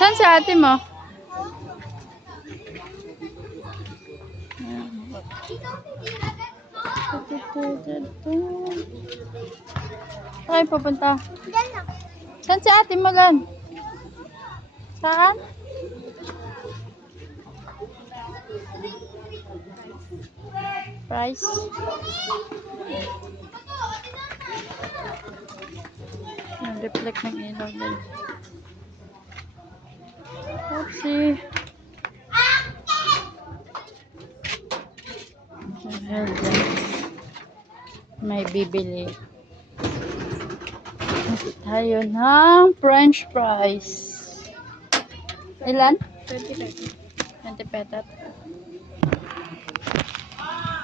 Saan si ate mo? Saan pupunta? Saan si ate mo lan? Saan? Price. Reflect ng ilaw din. Oopsie. May bibili. Tayo ng French fries. Ilan? 20 pesos. 20 pesos.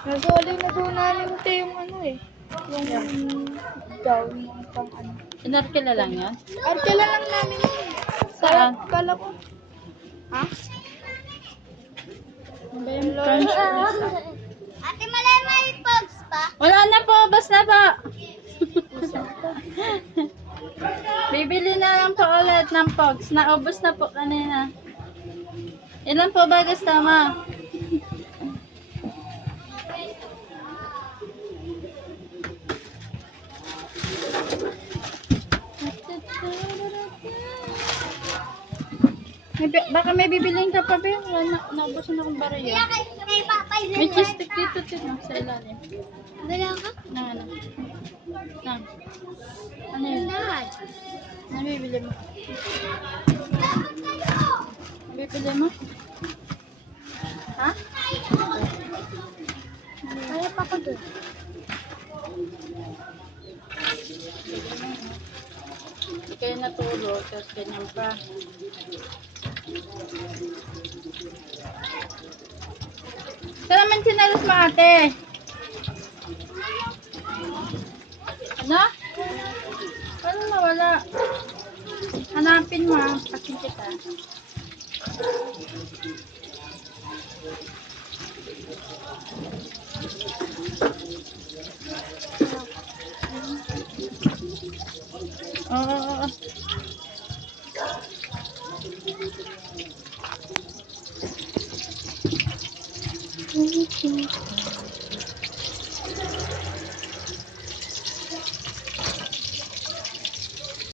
Nasuli na doon namin ito yung ano eh. Yung down, yung pang ano. Sinarkila lang yan? Arkela lang namin yun. Saan? Kala ko. Ha? Ano ba yung French fries? Ate Malay, may pogs pa? Wala na po, basta po. Bibili na lang po ulit ng pogs. Naubos na po kanina. Ilan po ba gusto mo? Baka may bibiling ka pa ba yun? Naubos na akong bariya. May cheese stick dito sa ilalim. Wala ka? Na ano? Na. Ano yun? Lahat. Ano bibili mo? Bibili mo? Ha? Kaya pa ko doon. Hindi kayo natulog, tapos ganyan pa. Saan naman sinalas mo ate? Ano? Ano nawala? Hanapin mo ha, pasin kita. Oo.